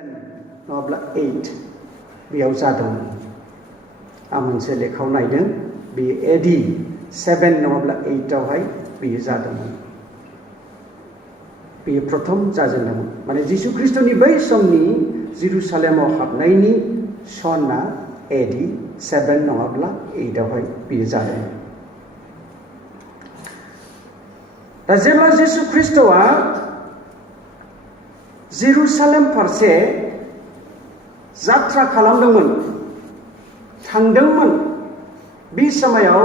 नङाब्ला 8 बेयाव जादोंमोन। आं मोनसे लेखायाव नायदों बेयो AD 7 नङाब्ला 8 आवहाय बेयो जादोंमोन। बेयो प्रथम जाजेनदोंमोन। माने जिसु ख्रिस्टनि बै समनि जेरुसालेमाव हाबनायनि सना AD 7 नङाब्ला 8 आवहाय बेयो जादोंमोन। दा जेब्ला जिसु ख्रिस्टआ जेरुसालेम फारसे जात्रा खालामदोंमोन, थांदोंमोन, बे समायाव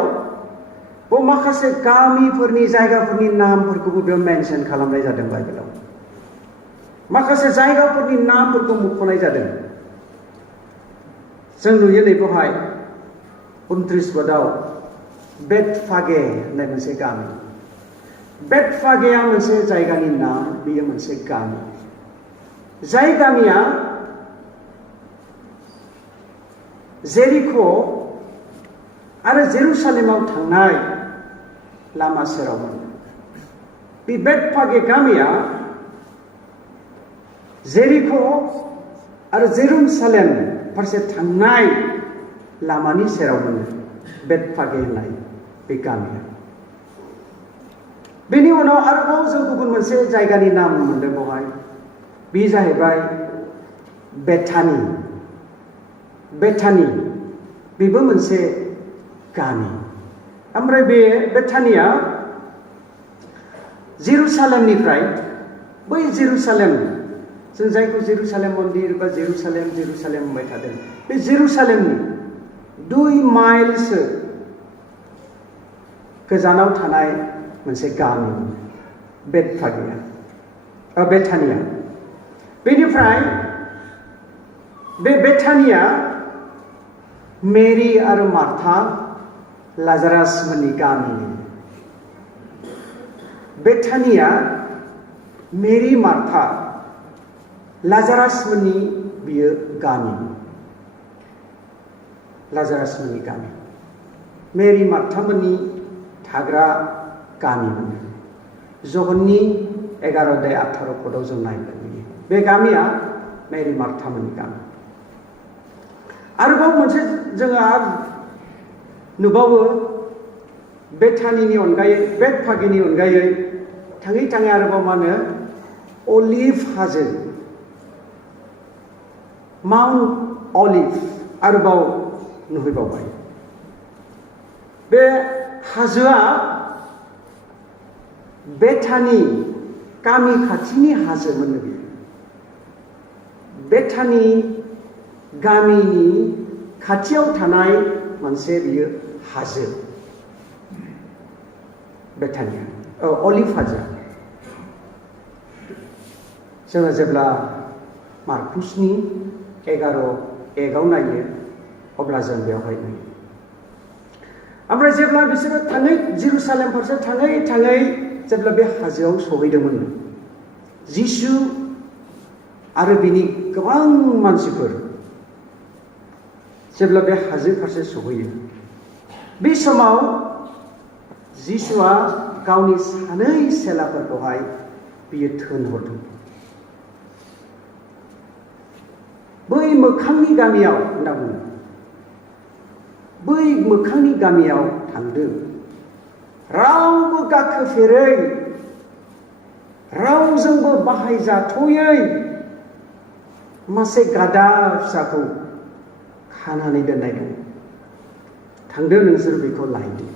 माखासे गामिफोरनि जायगाफोरनि नामफोरखौबो बेयाव मेनसन खालामनाय जादों बाइबेलाव। माखासे जायगाफोरनि नामफोरखौ मुंख'नाय जादों। जों नुयो नैबेवहाय 29 पदआव बेथफागे होननाय मोनसे गामि। बेथफागेआ मोनसे जायगानि नाम, बेयो मोनसे गामि। जाय गामिया जेरिख' आरो जेरुसालेमाव थांनाय लामा सेरावमोन। बे बेथफागे गामिया जेरिख' आरो जेरुसालेम फारसे थांनाय लामानि सेरावमोन बेथफागे होननाय बे गामिया। बेनि उनाव आरोबाव जों गुबुन मोनसे जायगानि नाम मोनदों बेवहाय। बे जाहैबाय बेथानि। बेथानि बेबो मोनसे गामि। ओमफ्राय बे बेथानिया जेरुसालेमनिफ्राय बै जेरुसालेम, जों जायखौ जेरुसालेम मन्दिर बा जेरुसालेम होनबाय थादों, बे जेरुसालेमनि 2 माइलसो गोजानाव थानाय मोनसे गामि बेथानिया। बेनिफ्राय बे बेथानिया मेरि आरो मार्था लाजारास मोननि गामिनि। बेथानिया मेरि मार्था लाजारास मोननि बियो गामि। लाजारास मोननि गामि, मेरि मार्था मोननि थाग्रा गामिमोन। जहन्नि 11:18 पदआव जों नायगोन बे गामिया मेरि मार्था मोननि गामि। आरोबाव मोनसे जोङो नुबावो, बेथानिनि अनगायै, बेथफागेनि अनगायै थाङै थाङै आरोबाव मा होनो अलिभ हाजो, माउन्ट अलिभ आरोबाव नुहैबावबाय। बे हाजोआ बेथानि गामि खाथिनि हाजोमोन। बेयो बेथानि गामिनि खाथियाव थानाय मोनसे बियो हाजो, बेथानिया अलिभ हाजो। जोङो जेब्ला मार्कुसनि 11:1 नायो अब्ला जों बेवहाय नुयो। ओमफ्राय जेब्ला बिसोरो जेरुसालेम फारसे थाङै जेब्ला बे हाजोआव सहैदोंमोन, जिसु आरो बिनि गोबां मानसिफोर जेब्ला बे हाजो फारसे सहैयो, बे समाव जिसुआ गावनि 2 चेलाफोरखौहाय बियो थिनहरदों। बै मोखांनि गामियाव होनना बुङो, बै मोखांनि गामियाव थांदों। रावबो गाखोफेरै, रावजोंबो बाहायजाथ'यै मासे गादा फिसाखौ खानानै दोननाय दं। थांदो नोंसोर बेखौ लायदो।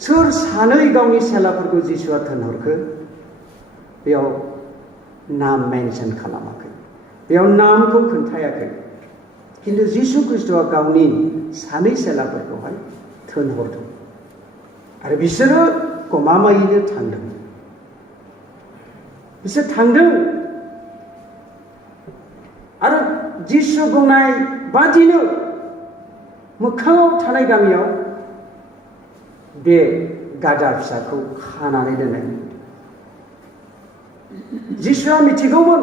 सोर 2 गावनि सेलाफोरखौ जिसुआ थिनहरखो बेयाव नाम मेनसन खालामाखै, बेयाव नामखौ खोन्थायाखै। खिन्थु जिसु ख्रिस्ट'आ गावनि 2 सेलाफोरखौहाय थिनहरदों आरो बिसोरो गमामायैनो थांदों। बिसोर थांदों आरो जिसु बुंनाय बादिनो मोखाङाव थानाय गामियाव बे गादा फिसाखौ खानानै दोननाय। जिसुआ मिथिगौमोन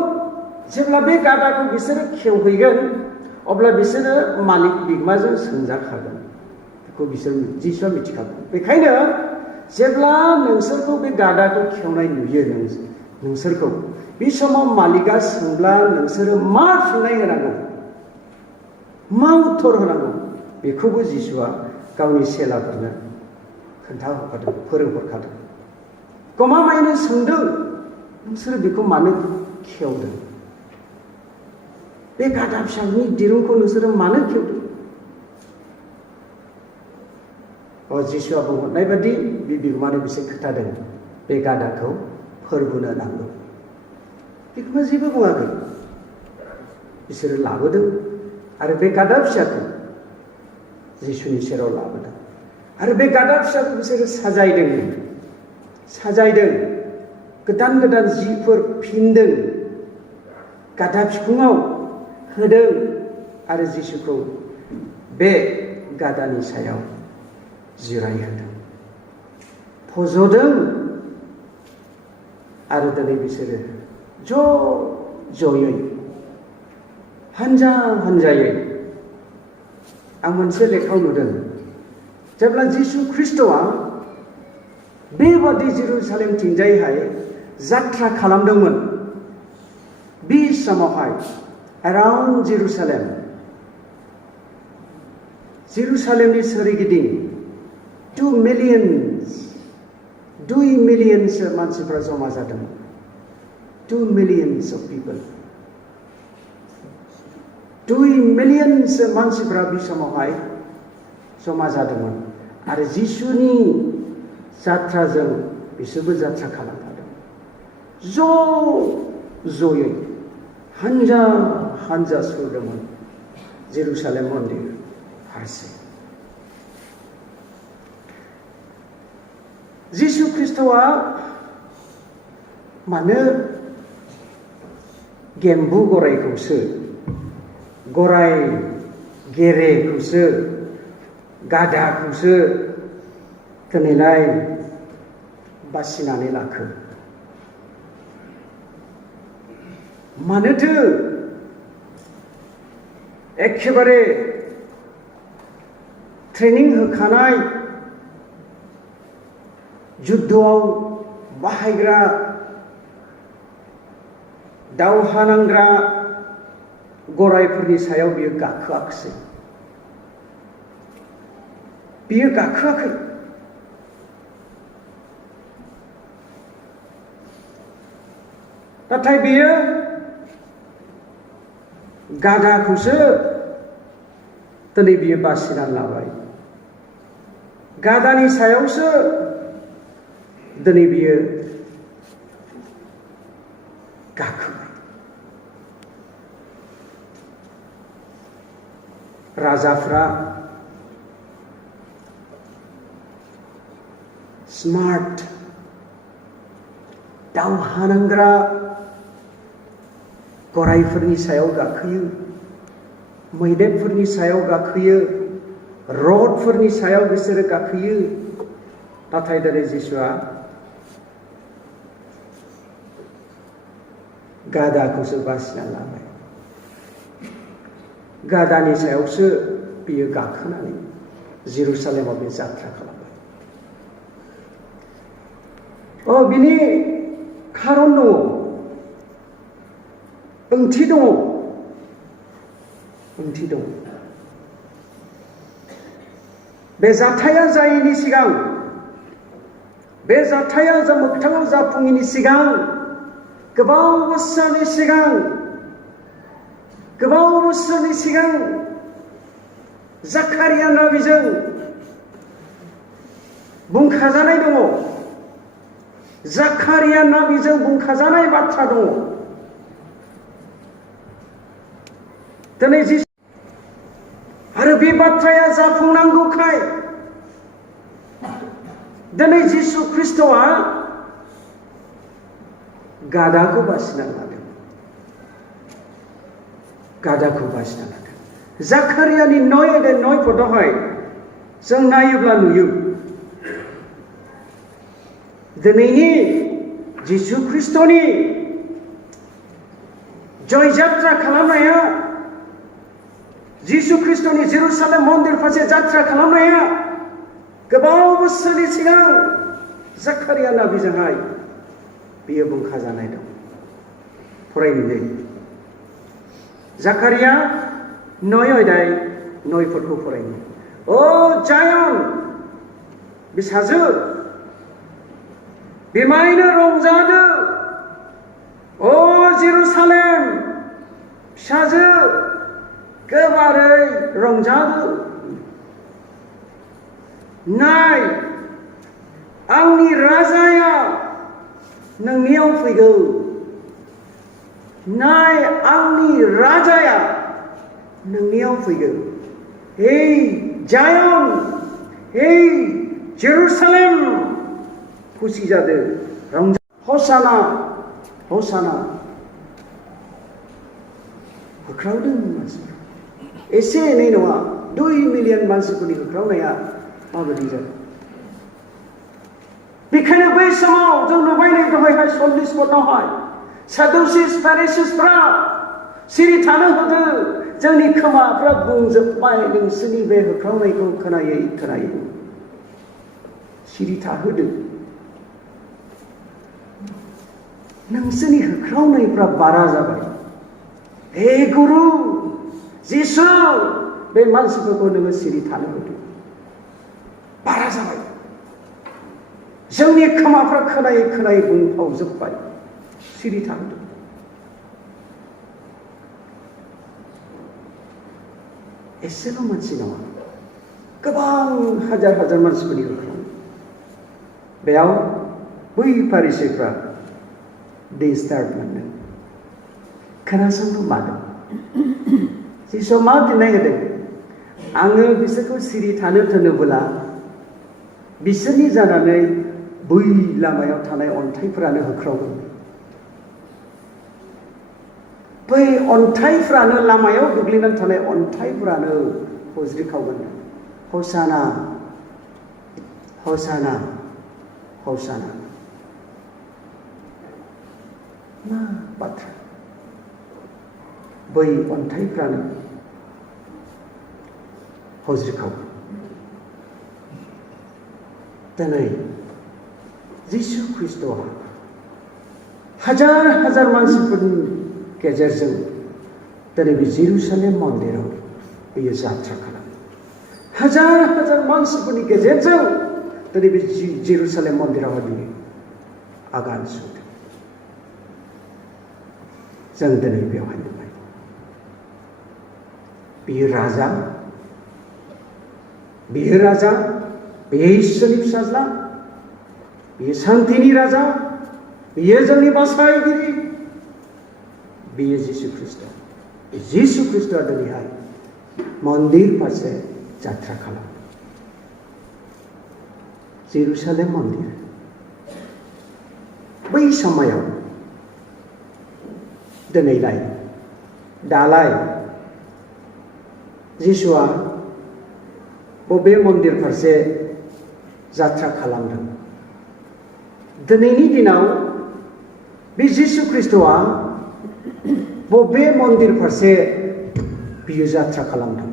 जेब्ला बे गादाखौ बिसोरो खेवहैगोन अब्ला बिसोरो मालिक बिगोमाजों सोंजाखागोन। बेखौ जिसुआ मिथिखागौ। बेखायनो जेब्ला नोंसोरखौ बे गादाखौ खेवनाय नुयो, नोंसोरखौ बे समाव मालिकआ सोंब्ला नोंसोरो मा फिननाय होनांगौ, मा उत्तर होनांगौ, बेखौबो जिसुआ गावनि चेलाफोरनो खोन्थाहरखादों, फोरोंहरखादों। गमामायैनो सोंदों, नोंसोर बेखौ मानो खेवदों? बे गादा फिसानि दिरुंखौ नोंसोरो मानो खेवदों? जिसुआ बुंहरनाय बादि बे बिगोमानो बिसोर खोथादों, बे गादाखौ फोरबोनो नांगौ। बिगोमा जेबो बुङाखै। बिसोरो लाबोदों आरो बे गादा फिसाखौ जिसुनि सेराव लाबोदों आरो बे गादा फिसाखौ बिसोरो साजायदों, गोदान गोदान जिफोर फिनदों, गादा बिखुङाव होदों आरो जिसुखौ बे गादानि सायाव जिरायहोदों, फज'दों आरो दिनै बिसोरो ज'यै हानजायै आं मोनसे लेखायाव नुदों, जेब्ला जिसु ख्रिस्ट'आ बेबादि जेरुसालेमथिंजायहाय जात्रा खालामदोंमोन, बे समावहाय एराउन्ड जेरुसालेमनि सोरगिदिं 2 मिलियनसो मानसिफ्रा जमा जादोंमोन। 2 millions of people, 2 मिलियनसो मानसिफ्रा बे समावहाय जमा जादोंमोन आरो जिसुनि जात्राजों बिसोरबो जात्रा खालामफादों। ज'यै हानजा सुरदोंमोन जेरुसालेम मन्दिर फारसे। जिसु ख्रिस्ट'आ मानो गेम्बु गरायखौसो, गराय गेरेखौसो, गाधाखौसो दिनैलाय बासिनानै लाखो? मानोथो एखेबारे ट्रेनिं होखानाय, जुद्धआव बाहायग्रा, दावहा नांग्रा गरायफोरनि सायाव बियो गाखोआखै? नाथाय बियो गाधाखौसो दिनै बियो बासिनानै लाबाय। गाधानि सायावसो दिनै बियो गाखोबाय। राजाफ्रा स्मार्ट, दावहा नांग्रा गरायफोरनि सायाव गाखोयो, मैदेरफोरनि सायाव गाखोयो, रथफोरनि सायाव बिसोरो गाखोयो। नाथाय दिनै जिसुआ गाधाखौसो बासिना लाबाय। गाधानि सायावसो बियो गाखोनानै जेरुसालेमाव बे जात्रा खालामबाय। बिनि खारन दङ, ओंथि दङ। बे जाथाया जायैनि सिगां, बे जाथाया मोगथाङाव जाफुङैनि सिगां, गोबाव बोसोरनि सिगां जाकारिया नाबिजों बुंखाजानाय दङ। जाकारिया नाबिजों बुंखाजानाय बाथ्रा दङ। दिनै आरो बे बाथ्राया जाफुंनांगौखाय दिनै जिसु ख्रिस्ट'आ गाधाखौ बासिना लादों। जाकारियानि 9 पदआवहाय जों नायोब्ला नुयो, दिनैनि जिसु ख्रिस्ट'नि जय जात्रा खालामनाया, जिसु ख्रिस्ट'नि जेरुसालेम मन्दिर फारसे जात्रा खालामनाया गोबाव बोसोरनि सिगां जाकारिया नाबिजोंहाय बियो बुंखाजानाय दं। फरायनो जाकारिया 9 अध्याय 9 फरायनो। ओ जायन बिसाजो बिमायनो रंजादो, ओ जेरुसालेम फिसाजो गोबारै रंजादो। नाय आंनि राजाया नोंनियाव फैगौ। नाय आंनि राजाया नोंनियाव फैगौ। हे जायन, हे जेरुसालेम खुसि जादो, रंजा। हसाना हसाना होख्रावदों मानसिफोरा। एसे एनै नङा, 2 मिलियन मानसिफोरनि होख्रावनाया माबायदि जादों। बेखायनो बै समाव जों नुबाय नै दहायहाय 40 पदनावहाय सादुसिस फारिसिसफ्रा सिरि थानो होदो। जोंनि खोमाफ्रा बुंजोब्बाय नोंसोरनि बे होख्रावनायखौ खोनायै खोनायै। सिरि थाहोदो। नोंसोरनि होख्रावनायफ्रा बारा जाबाय। हे गुरु जिसु, बे मानसिफोरखौ नोङो सिरि थानो होदो। बारा जाबाय। जोंनि खोमाफ्रा खोनायै खोनायै बुंफावजोब्बाय। सिरि थाहोदो। एसेल' मानसि नङा, गोबां हाजार हाजार मानसिफोरनि होख्रावनाय। बेयाव बै फारिसेफ्रा डिस्टार्ब मोनदों। खोनासंनो मादों। जिसुआ मा फिननाय होदों? आङो बिसोरखौ सिरि थानो थिनोब्ला बिसोरनि जानानै बै लामायाव थानाय अन्थाइफोरानो होख्रावगोन। बै अन्थाइफ्रानो, लामायाव गोग्लैनानै थानाय अन्थाइफ्रानो हुज्रिखावगोन। हसाना हसाना हसाना। मा बाथ्रा! बै अन्थाइफ्रानो हुज्रिखावगोन। दिनै जिसु ख्रिस्ट'आ हाजार हाजार मानसिफोरनि गेजेरजों दिनै बे जेरुसालेम मन्दिराव बियो जात्रा खालामो। हाजार हाजार मानसिफोरनि गेजेरजों दिनै बे जेरुसालेम मन्दिराव बियो आगान सुरदों। जों दिनै बेवहाय नुबाय बियो राजा, बियो राजा, बियो इसोरनि फिसाज्ला, बियो शान्तिनि राजा, बियो जोंनि बासायगिरि, बियो जिसु ख्रिस्ट'। जिसु ख्रिस्ट'आ दिनैहाय मन्दिर फारसे जात्रा खालामो। जेरुसालेम मन्दिर। बै समायाव दिनैलाय दालाय जिसुआ बबे मन्दिर फारसे जात्रा खालामदों? दिनैनि दिनाव बे जिसु ख्रिस्ट'आ बबे मन्दिर फारसे बियो जात्रा खालामदों?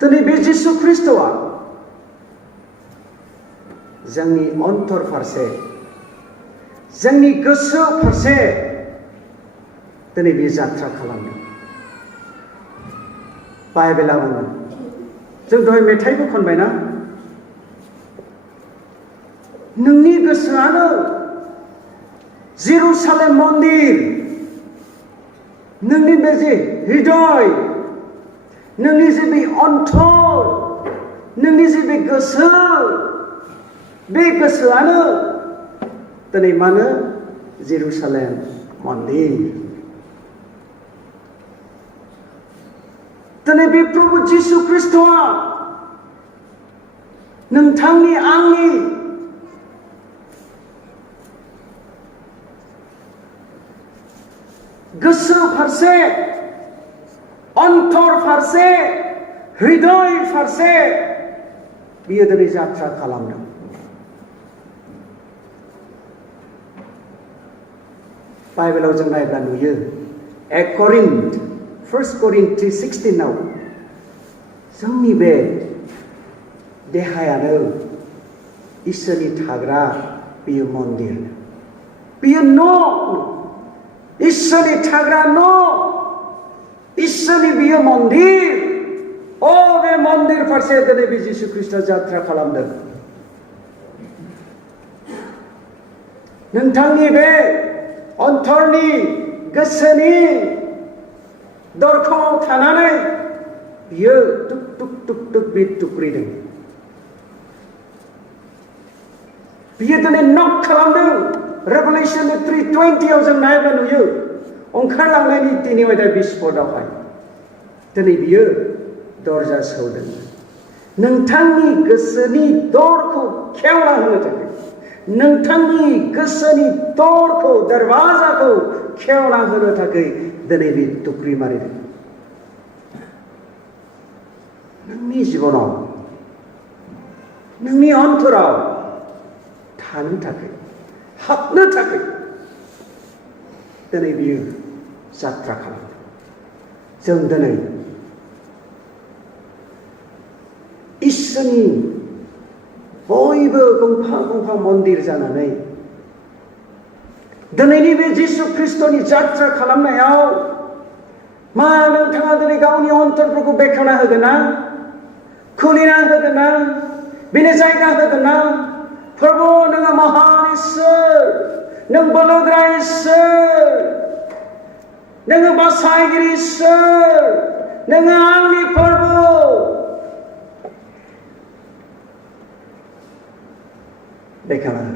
दिनै बे जिसु ख्रिस्ट'आ जोंनि अन्तर फारसे, जोंनि गोसो फारसे दिनै बे जात्रा खालामदों। बाइबेला बुङो, जों दहाय मेथाइबो खनबायना, नोंनि गोसोआनो जेरुसालेम मन्दिर, नोंनि बे जे हृदय, नोंनि जे बे अन्तर, नोंनि जे बे गोसो, बे गोसोआनो दिनै मानो जेरुसालेम मन्दिर। दिनै बे प्रभु जिसु ख्रिस्ट'आ नोंथांनि आंनि गोसो फारसे, अन्तर फारसे, हृदय फारसे बियो दिनै जात्रा खालामदों। बाइबेलाव जों नायब्ला नुयो 1 करिन्थ 3:16 जोंनि बे देहायानो इसोरनि थाग्रा बियो मन्दिर बियो न' इसोरनि थाग्रा न' इसोरनि बियो मन्दिर बे मन्दिर फारसे दिनै बे जिसु ख्रिस्टआ जात्रा खालामदों नोंथांनि बे अन्थरनि गोसोनि दरखङाव थानानै बियो टुक टुक टुक टुक बे टुक्रिदों बियो दिनै नक खालामदों रेभेलेशन 3:20 जों नायब्ला नुयो ओंखारलांनायनि 3:20 दिनै बियो दरजा सौदों नोंथांनि गोसोनि दरखौ खेवना होनो थाखाय नोंथांनि गोसोनि दरखौ दरवाजाखौ खेवना होनो थाखाय दिनै बे टुक्रि मारिदों नोंनि जिबनाव नोंनि अन्तराव थानो थाखाय हाबनो थाखाय दिनै बियो जात्रा खालामदों जों दिनै इसोरनि बयबो गंफा गंफा मन्दिर जानानै दिनैनि बे जिसु ख्रिस्टनि जात्रा खालामनायाव मा नोंथाङा दिनै गावनि अन्तरफोरखौ बेखेवना होगोन ना खुलिना होगोन ना बेनो जायगा होगोन ना प्रभु नोङो महान इसोर नों बोलोग्रा इसोर नोङो बासायगिरि इसोर नोङो आंनि प्रभु बेखेवना हो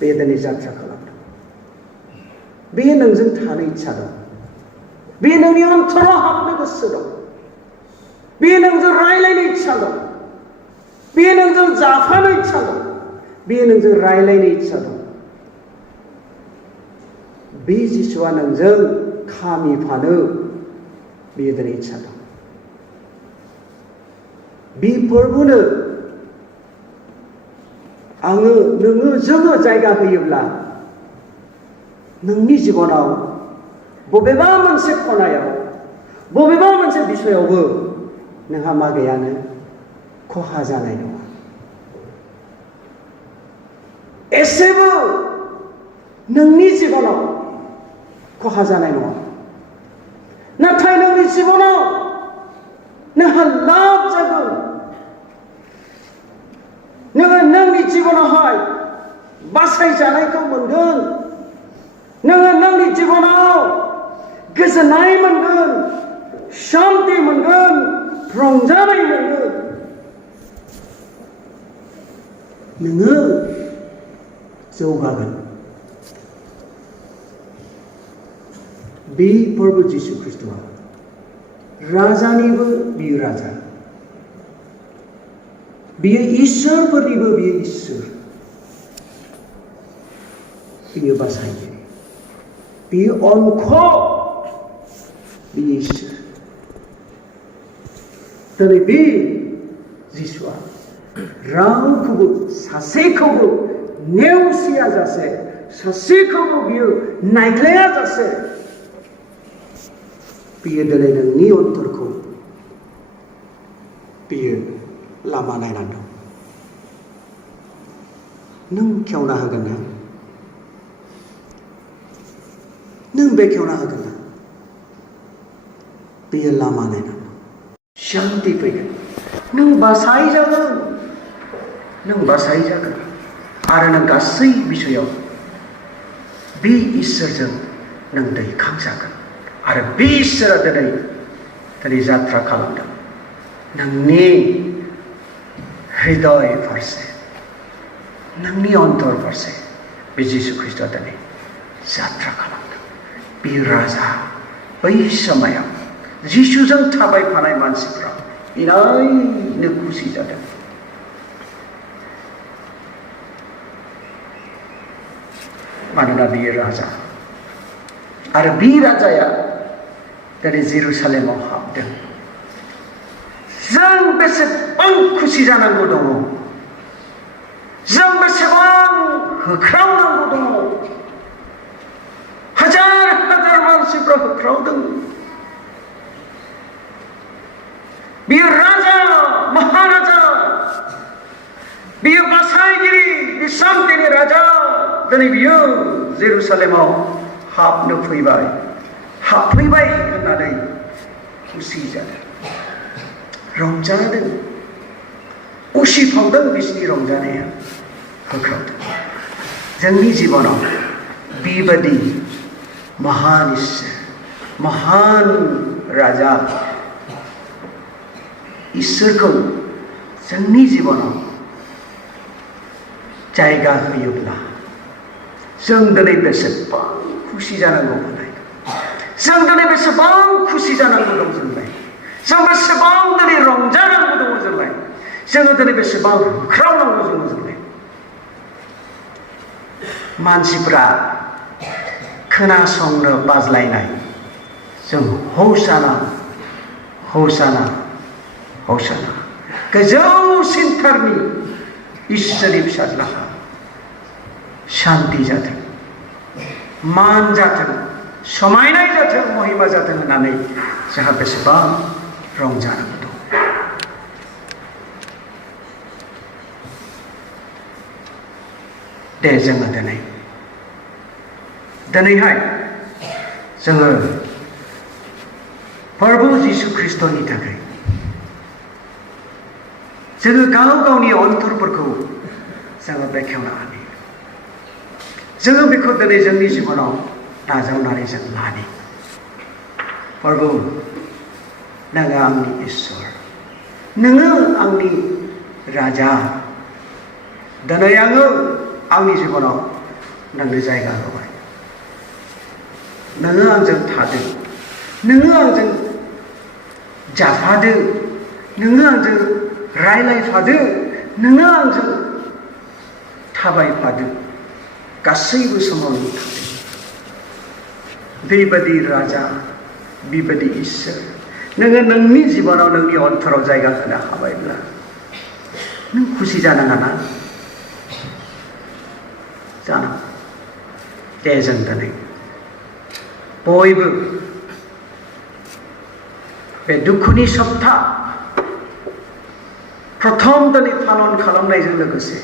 बे दिनै जात्रा खालामदों बेयो नोंजों थानो इच्छा दं बेयो नोंनि अन्तराव हाबनो गोसो दं बेयो नोंजों रायलायनो इच्छा दं बेयो नोंजों जाफानो इच्छा दं बेयो नोंजों रायलायनो इच्छा दं बे जिसुआ नोंजों खामिफानो बेयो दिनै इच्छा दं बे प्रभुनो आङो नोङो जोङो जायगा होयोब्ला नोंनि जिबनाव बबेबा मोनसे खनायाव बबेबा मोनसे बिसयावबो नोंहा मा गैयानो खहा जानाय नङा एसेबो नोंनि जिबनाव खहा जानाय नङा नाथाय नोंनि जिबनाव नोंहा लाब जागोन नोङो नोंनि जिबनावहाय बासायजानायखौ मोनगोन नोङो नोंनि जिबनाव गोजोननाय मोनगोन शान्ति मोनगोन रंजानाय मोनगोन नोङो जौगागोन बे प्रभु जिसु ख्रिस्टआ राजानिबो बियो राजा बियो इसोरफोरनिबो बियो इसोर बियो बासायगिरि बियो अंख बियो इसोर दिनै बे जिसुआ रावखौबो सासेखौबो नेवसिया जासे सासेखौबो बियो नायग्लाया जासे बियो दिनै नोंनि अन्तरखौ बियो लामा नायनानै दं नों खेवना होगोन ना नों बेखेवना होगोन ना बेयो लामा नायनानै दं शान्ति फैगोन नों बासायजागोन आरो नों गासै बिसयाव बे इसोरजों नों दैखांजागोन आरो बे इसोरा दिनै जात्रा खालामदों नोंनि हृदय फारसे नोंनि अन्तर फारसे बे जिसु ख्रिस्टआ दिनै जात्रा खालामदों बे राजा बै समायाव जिसुजों थाबायफानाय मानसिफ्रा इनायनो खुसि जादों मानोना बियो राजा आरो बे राजाया दिनै जेरुसालेमाव हाबदों जों बेसेबां खुसि जानांगौ दङ जों बेसेबां होख्रावनांगौ दङ हाजार हाजार मानसिफ्रा होख्रावदों बियो राजा महाराजा दिनै बियो जेरुसालेमाव हाबनो फैबाय हाबफैबाय होननानै खुसि जादों रंजादों उसिफावदों बिसिनि रंजानाया होख्रावदों जोंनि जिबनाव बेबादि महान इसोर महान राजा इसोरखौ जोंनि जिबनाव जायगा होयोब्ला जों दिनै बेसेबां खुसि जानांगौ होननाय जों दिनै बेसेबां खुसि जानांगौ दं जोंलाय जों बेसेबां दिनै रंजानांगौ दङ जोंलाय जोङो दिनै बेसेबां होख्रावनांगौ दङ जोंलाय मानसिफ्रा खोनासंनो बाज्लायनाय जों हौसाना हौसाना हौसाना गोजौसिनथारनि इसोरनि फिसाज्लाहा शान्ति जाथों मान जाथों समायनाय जाथों महिमा जाथों होननानै जोंहा बेसेबां रंजानांगौ दं दे जोङो दिनैहाय जोङो प्रभु जिशु ख्रिस्टनि थाखाय जोङो गाव गावनि अन्तरफोरखौ जोङो बेखेवना होनि जोङो बेखौ दिनै जोंनि जिबनाव नाजावनानै जों लानि प्रभु नोङो आंनि इसोर नोङो आंनि राजा दिनै आङो आंनि जिबनाव नोंनो जायगा होबाय नोङो आंजों थादो नोङो आंजों जाफादो नोङो आंजों रायलायफादो नोङो आंजों थाबायफादो गासैबो समावनो थादो बेबादि राजा बेबादि इसोर नोङो नोंनि जिबनाव नोंनि अन्तराव जायगा होनो हाबायब्ला नों खुसि जानाङा ना जानांगौ दे जों दिनै बयबो बे दुखुनि सप्ता प्रथम दिनै पालन खालामनायजों लोगोसे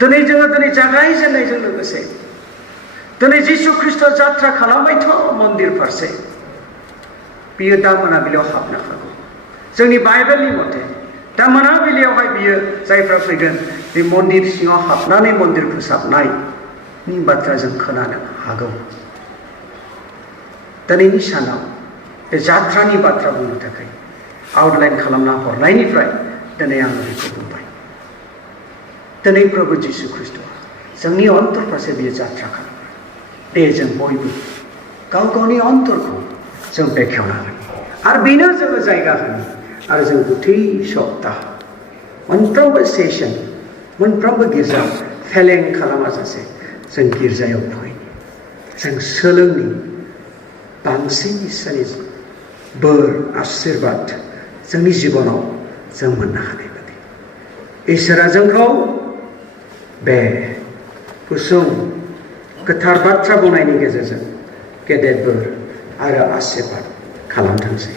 दिनै जोङो दिनै जागायजेननायजों लोगोसे दिनै जिशु ख्रिस्ट जात्रा खालामबायथ' मन्दिर फारसे बियो दा मोनाबिलियाव हाबनो हागौ जोंनि बाइबेलनि मथे दा मोनाबिलियावहाय बियो जायफ्रा फैगोन बे मन्दिर सिङाव हाबनानै मन्दिर फोसाबनायनि बाथ्रा जों खोनानो हागौ दिनैनि सानाव बे जात्रानि बाथ्रा बुंनो थाखाय आउटलाइन खालामना हरनायनिफ्राय दिनै आङो बेखौ बुंबाय दिनै प्रभु जिशु ख्रिस्टआ जोंनि अन्तर फारसे बियो जात्रा खालामो दे जों बयबो गाव गावनि अन्तरखौ जों बेखेवनांगोन आरो बेनो जोङो जायगा होनो आरो जों गुथै सप्ता मोनफ्रोमबो सेसन मोनफ्रोमबो गिर्जा फेलें खालामाजासे जों गिर्जायाव फै जों सोलोंनि बांसिन इसोरनि बोर आशीर्बाद जोंनि जिबनाव जों मोननो हानाय बायदि इसोरा जोंखौ बे गुसुं गोथार बाथ्रा बुंनायनि गेजेरजों गेदेर बोर आरो आशीर्बाद खालामथोंसै।